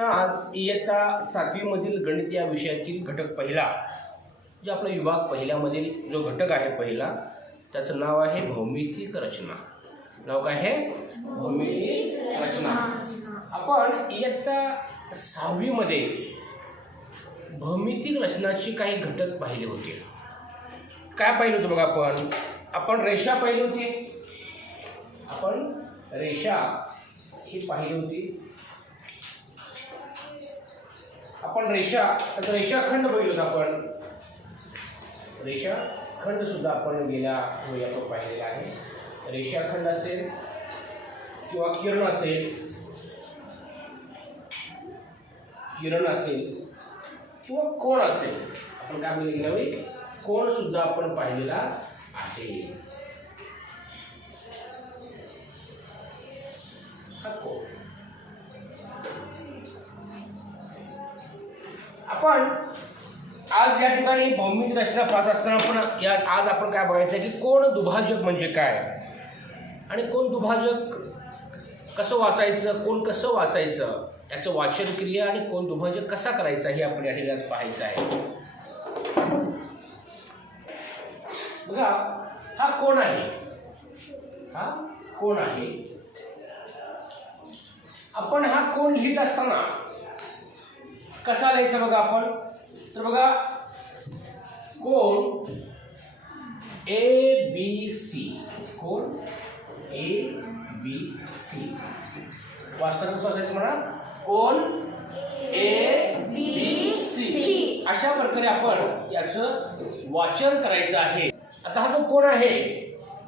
आज इयत्ता 7वी मधील गणित या विषयातील घटक पहिला, जो आपला विभाग पहिल्यामधील जो घटक आहे पहिला, त्याचं नाव आहे भौमितिक रचना. नाव काय आहे? भौमितिक रचना. आपण इयत्ता 6वी मध्ये भौमितिक रचनाचे काही घटक पाहिले होते. काय पाहिले होते बघा? आपण रेषा पाहिली होती. आपण रेषा ही पाहिली होती. आपण रेषाखंड पाहिलो होता. आपण रेषाखंड सुद्धा आपण गेल्या वेळी आपण पाहिलेला आहे. रेषाखंड असेल किंवा किरण असेल किंवा कोण असेल, आपण काय पाहिलं गेल्या वेळी? कोण सुद्धा आपण पाहिलेला आहे. आपण आज या ठिकाणी भौमितिक रचना पाहत असताना आज आपण काय बघायचं आहे की कोण दुभाजक म्हणजे काय आणि कोण दुभाजक कसं वाचायचं, कोण कसं वाचायचं, त्याचं वाचन क्रिया आणि कोण दुभाजक कसा करायचा हे आपण या ठिकाणी पाहायचं आहे. बघा, हा कोण आहे. आपण हा कोण लिहित असताना कसा लिहायचा बघा आपण? तर बघा, कोण ABC, कोण ABC वाचताना कसं वाचायचं म्हणा? कोण ABC. अशा प्रकारे आपण याचं वाचन करायचं आहे. आता हा जो कोण आहे,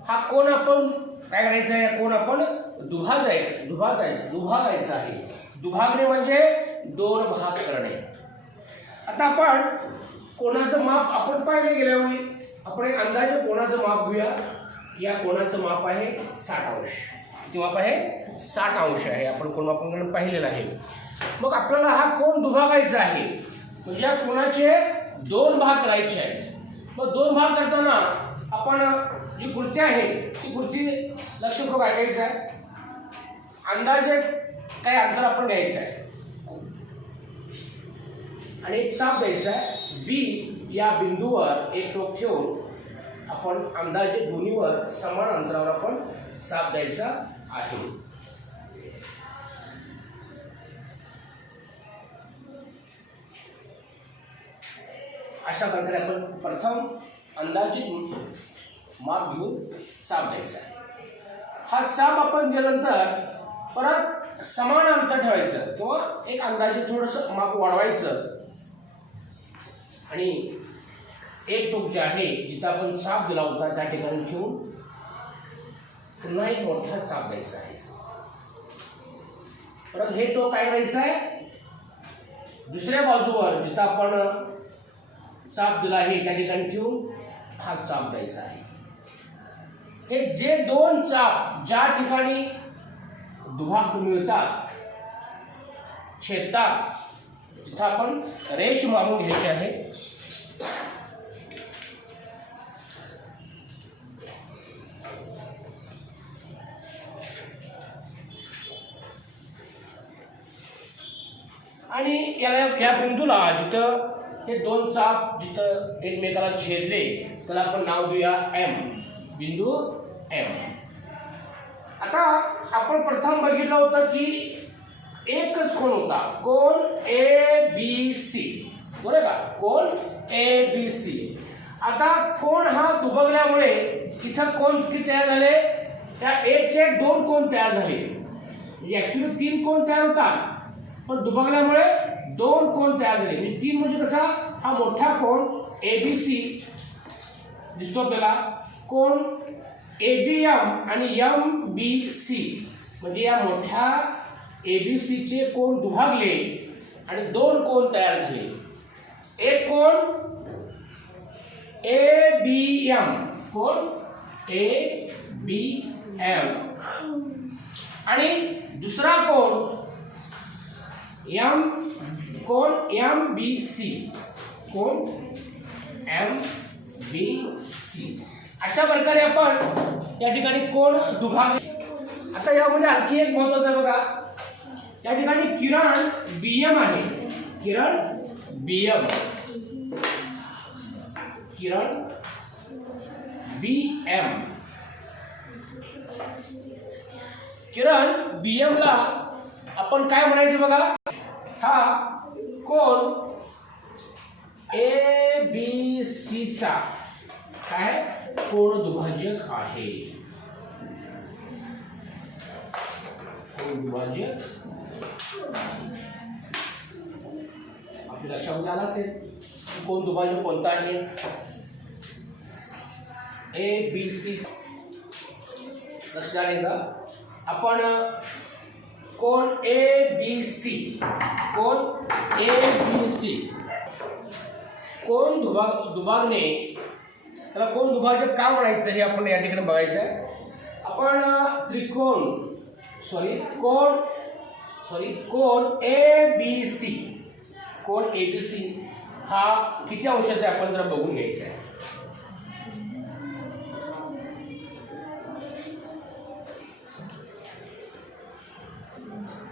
हा कोण आपण काय करायचं आहे? कोण आपण दुभागायचा आहे. दुभागणे म्हणजे दोन भाग करणे. आता आपण कोणाचं माप आपण पाहिले गेल्या वेळी आपण एक अंदाजे कोणाचं माप घेऊया. या कोणाचं माप आहे 60 अंश. किती माप आहे? 60 अंश आहे. आपण कोण आपण पाहिलेलं आहे. मग आपल्याला हा कोण दुभागायचा आहे, म्हणजे या कोणाचे दोन भाग करायचे आहेत. मग दोन भाग करताना आपण जी कृती आहे ती कृती लक्षपूर्वक ऐकायचं आहे. अंदाजे काही अंतर आपण घ्यायचं आहे आणि एक चाप द्यायचा आहे. बी या बिंदूवर एक टोक ठेवून आपण अंदाजे दोन्हीवर समान अंतरावर आपण चाप द्यायचा आहे. अशा प्रकारे आपण प्रथम अंदाजित माप घेऊन चाप द्यायचा आहे. हा चाप आपण दिल्यानंतर परत समान अंतर ठेवायचं किंवा एक अंदाजे थोडंसं माप वाढवायचं आणि एक टोक जे आहे जिथं आपण चाप दिला होता त्या ठिकाणी ठेवून पुन्हा एक मोठा चाप द्यायचा आहे. परत हे टोक काय करायचं आहे? दुसऱ्या बाजूवर जिथं आपण चाप दिला आहे त्या ठिकाणी ठेवून हा चाप द्यायचा आहे. हे जे दोन चाप ज्या ठिकाणी दुभाग मिळतात, छेदतात, तिथं आपण रेष मारून घ्यायची आहे. आणि या बिंदूला जिथं हे दोन चाप जिथं एकमेकाला छेदले त्याला आपण नाव देऊया M, बिंदू M. आता आपण प्रथम बघितलं होतं की एकच कोण होता, कोण ABC, बरोबर का? कोण ABC. आता कोण हा दुभगल्यामुळे इथं कोण किती तयार झाले? त्या एकचे दोन कोण तयार झाले. ऍक्च्युली 3 कोण तयार होतात, पण दुभगल्यामुळे दोन कोण तयार झाले. म्हणजे 3 म्हणजे कसा? हा मोठा कोण ABC दिसतो आपल्याला. कोण ABM आणि MBC म्हणजे या मोठ्या ABCचे कोण दुभागले आणि दोन कोण तयार झाले. एक कोण ABM, कोण ABM आणि दुसरा कोण कोण MBC, कोण MBC. अशा प्रकारे आपण या ठिकाणी कोण दुभाग. आता यामध्ये आणखी एक महत्त्वाचं बघा, या ठिकाणी किरण बीएम आहे, किरण बीएम, किरण बीएम, किरण बीएम ला आपण काय म्हणायचं बघा, हा कोण ए बी सी चा काय कोण दुभाजक आहे, कोण दुभाजक आपल्या लक्षामध्ये आला असेल कोण दुभाजक कोणता आहे, ए बी सी. लक्षात आले का? आपण कोण ए बी सी, कोण ए बी सी, कोण दुभागणे त्याला कोण दुभाजक का म्हणायचं हे आपण या ठिकाणी बघायचं आहे. आपण त्रिकोण कोण ए बी सी, कोण ए बी सी हा किती अंशाचा आहे आपण जरा बघून घ्यायचा आहे.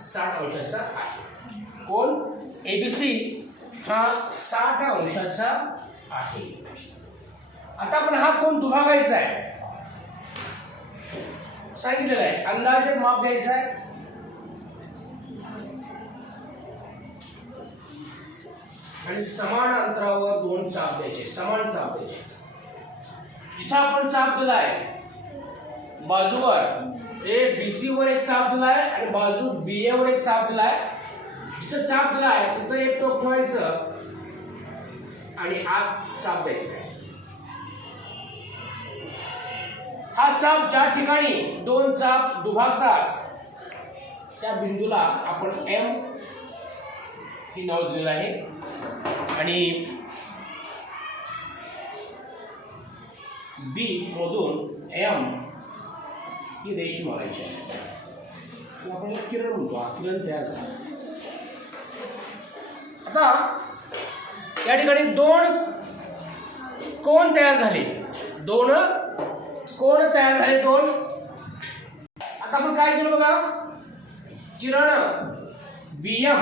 साठ अंशाचा आहे. कोण एबीसी हा 60 अंशाचा आहे. आता आपण हा कोण दुभागायचा आहे सांगितलेलं आहे, अंदाजे माप द्यायचं आहे. आणि समान अंतरावर दोन चाप द्यायचे, समान चाप द्यायचे. जिथे आपण चाप दिलाय बाजूवर ए बी सी वर एक चाप दिलाय आणि बाजू बी ए वर एक चाप दिलाय. जिथं चाप दिलाय तिथं एक टोक ठेवायचं आणि आत चाप द्यायचा आहे. हा चाप ज्या ठिकाणी दोन चाप दुभागतात त्या बिंदूला आपण एम ही नाव दिलेलं आहे आणि बी मधून एम ही रेषी मारायची आहे. आपण किरण म्हणतो, किरण तयार झाला. आता या ठिकाणी दोन कोण तयार झाले, दोन कोण तयार झाले, दोन. आता आपण काय केलं बघा, किरण बीएम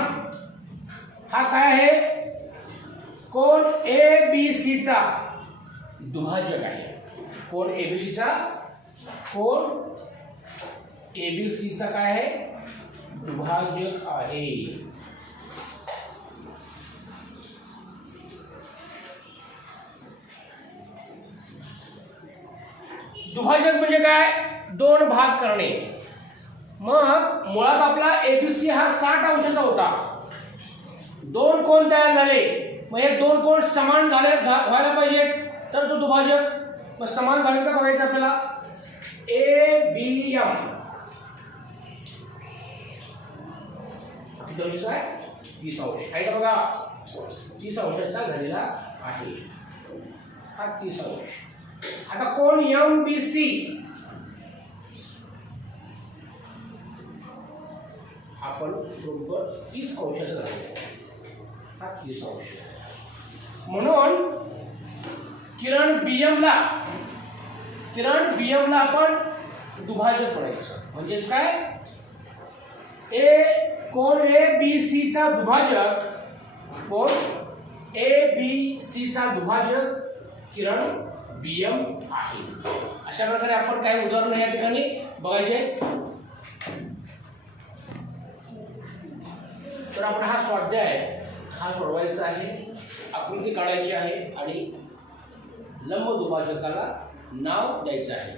हा काय आहे, कोण ए बी सी चा दुभाजक आहे. कोण ए बी सी चा, कोण ए बी सी चा काय आहे, दुभाजक आहे. दुभाजक म्हणजे काय, दोन भाग करणे. मग मुळात आपला एबीसी हा 60 अंशाचा होता. दोन कोण तयार झाले, मग हे दोन कोण समान झाले व्हायला पाहिजे तर तो दुभाजक. मग समान झाले का बघायचं आपल्याला. ए बी एम किती अंश आहे, 30 अंश आहे का बघा, 30 अंशाचा झालेला आहे हा 30 अंश. आता कोण एम बी सी आपण बरोबर 30 अंशाचा झालेला हा 30 अंश. म्हणून किरण बीएम ला आपण दुभाजक म्हणायचं. म्हणजेच काय, कोण ए बी सी चा दुभाजक, कोण ए बी सी चा दुभाजक किरण बीएम आहे. अशा प्रकारे आपण काही उदाहरण या ठिकाणी बघायचे. तर आपण हा स्वाध्याय हा सोडवायचा आहे, आकृती काढायची आहे आणि लंब दुभाजकाला नाव द्यायचं आहे.